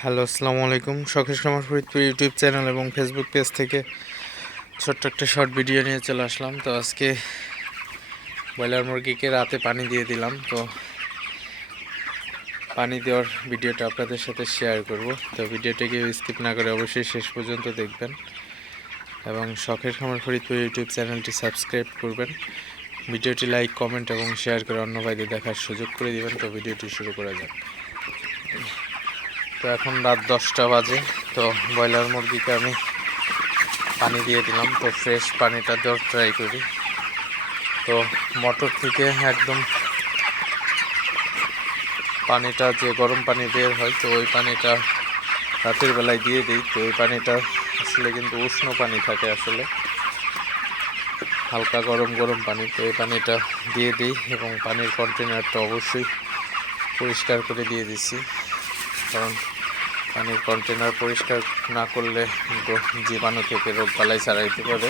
Hello, আসসালামু আলাইকুম। শখের খামার ফরিদপুর ইউটিউব চ্যানেল এবং ফেসবুক পেজ থেকে ছোট্ট একটা শর্ট ভিডিও নিয়ে চলে আসলাম। তো আজকে ব্রয়লার মুরগিকে রাতে পানি দিয়ে দিলাম। তো পানি দেওয়ার ভিডিওটা আপনাদের সাথে শেয়ার করব। তো ভিডিওটাকে স্কিপ না করে অবশ্যই শেষ পর্যন্ত দেখবেন এবং শখের খামার ফরিদপুর ইউটিউব চ্যানেলটি সাবস্ক্রাইব করবেন। ভিডিওটি লাইক কমেন্ট এবং শেয়ার করে অন্য ভাইদের দেখার সুযোগ করে দিবেন। তো ভিডিওটি শুরু করা যাক। তো এখন রাত দশটা বাজে, তো ব্রয়লার মুরগিকে আমি পানি দিয়ে দিলাম, তো ফ্রেশ পানিটা দেওয়ার ট্রাই করি। তো মোটর থেকে একদম পানিটা যে গরম পানি বের হয়, তো ওই পানিটা রাতের বেলায় দিয়ে দিই, তো ওই পানিটা আসলে কিন্তু উষ্ণ পানি থাকে আসলে। হালকা গরম গরম পানি, তো এই পানিটা দিয়ে দিই এবং পানির কন্টেনারটা অবশ্যই পরিষ্কার করে দিয়ে দিছি। কারণ পানির কন্টেনার পরিষ্কার না করলে জীবাণু থেকে রোগ বালাই ছাড়াইতে পারে।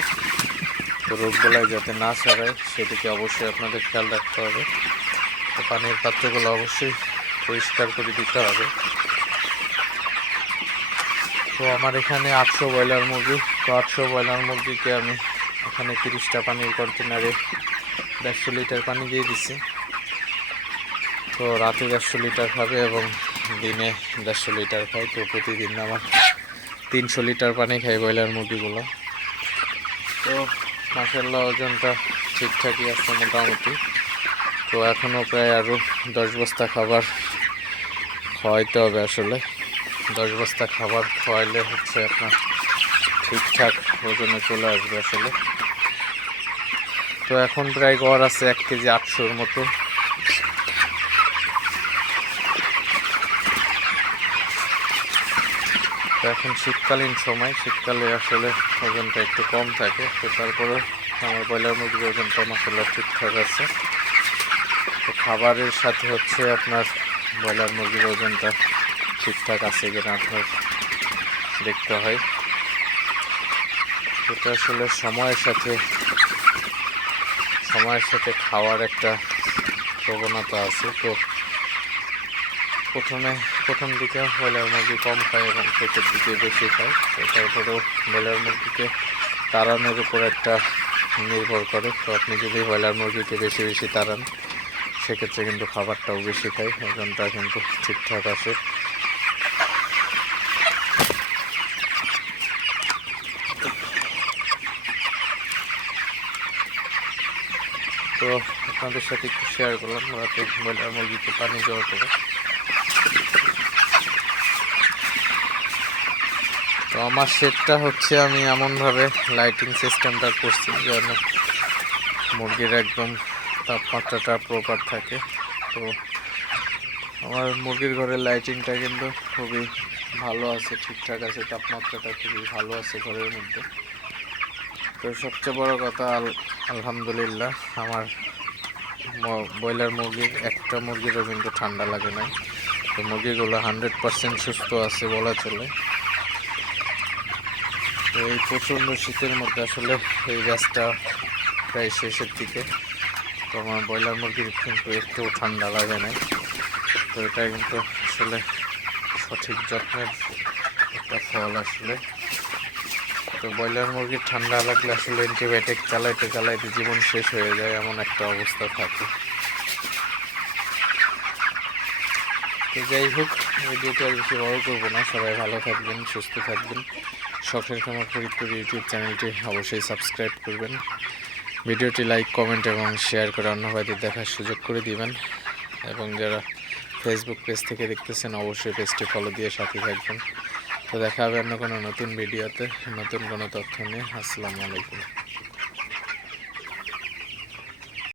তো রোগ বালাই যাতে না ছাড়ায় সেদিকে অবশ্যই আপনাদের খেয়াল রাখতে হবে। তো পানির পাত্রগুলো অবশ্যই পরিষ্কার করে দিতে হবে। তো আমার এখানে আটশো ব্রয়লার মুরগি। তো আটশো ব্রয়লার মুরগিকে আমি এখানে তিরিশটা পানির কন্টেনারে দেড়শো লিটার পানি দিয়ে দিচ্ছি তো রাতে দেড়শো লিটার খাবে এবং দিনে দেড়শো লিটার খাই, তো প্রতিদিন আমার তিনশো লিটার পানি খাই ব্রয়লার মুরগিগুলো। তো মাসাল্লাহ ওজনটা ঠিকঠাকই আছে মোটামুটি। তো এখনও প্রায় আরও দশ বস্তা খাবার খাওয়াইতে হবে আসলে। দশ বস্তা খাবার খাওয়াইলে হচ্ছে আপনার ঠিকঠাক ওজনে চলে আসবে আসলে। তো এখন প্রায় গড় আছে এক কেজি আটশোর মতো। এখন শীতকালীন সময়, শীতকালে আসলে ওজনটা একটু কম থাকে, তো তারপরে আমার ব্রয়লার মুরগির ওজনটা মশলা ঠিকঠাক আছে। তো খাবারের সাথে হচ্ছে আপনার ব্রয়লার মুরগির ওজনটা ঠিকঠাক আছে কিনা আপনার দেখতে হয়। এটা আসলে সময়ের সাথে সময়ের সাথে খাওয়ার একটা প্রবণতা আছে, তো প্রথমে প্রথম দিকে ব্রয়লার মুরগি কম খায় এবং শেষের দিকে বেশি খায়। তো তারপরেও ব্রয়লার মুরগিকে তাড়ানোর উপর একটা নির্ভর করে। তো আপনি যদি ব্রয়লার মুরগিকে বেশি বেশি তাড়ান, সেক্ষেত্রে কিন্তু খাবারটাও বেশি খায়। ওজনটা কিন্তু ঠিকঠাক আসে তো আপনাদের সাথে একটু শেয়ার করলাম। রাতে ব্রয়লার মুরগিকে পানি দেওয়া করে তো আমার সেটটা হচ্ছে আমি এমনভাবে লাইটিং সিস্টেমটা করছি যেন মুরগির একদম তাপমাত্রাটা প্রপার থাকে। তো আমার মুরগির ঘরের লাইটিংটা কিন্তু খুবই ভালো আছে, ঠিকঠাক আছে, তাপমাত্রাটা খুবই ভালো আছে ঘরের মধ্যে। তো সবচেয়ে বড় কথা, আল- আলহামদুলিল্লাহ, আমার ব্রয়লার মুরগির একটা মুরগিরও কিন্তু ঠান্ডা লাগে নাই। তো মুরগিগুলো হান্ড্রেড পার্সেন্ট সুস্থ আছে বলা চলে। এই প্রচণ্ড শীতের মধ্যে আসলে এই গাছটা প্রায় শেষের দিকে। তো আমার ব্রয়লার মুরগির কিন্তু একটু ঠান্ডা লাগে না তো এটা কিন্তু আসলে সঠিক যত্নের একটা ফল আসলে। তো ব্রয়লার মুরগির ঠান্ডা লাগলে আসলে অ্যান্টিবায়োটিক চালাইতে চালাইতে জীবন শেষ হয়ে যায় এমন একটা অবস্থা থাকে। তো যাই হোক ভিডিওটি বেশি বড় করব না। সবাই ভালো থাকবেন, সুস্থ থাকবেন। শখের খামার ফরিদপুর ইউটিউব চ্যানেলটি অবশ্যই সাবস্ক্রাইব করবেন। ভিডিওটি লাইক কমেন্ট এবং শেয়ার করে অন্য ভাইদের দেখার সুযোগ করে দিবেন। এবং যারা ফেসবুক পেজ থেকে দেখতেছেন, অবশ্যই পেজটি ফলো দিয়ে সাথে থাকবেন। তো দেখা হবে অন্য কোনো নতুন ভিডিওতে নতুন কোনো তথ্য নিয়ে। আসসালামু আলাইকুম।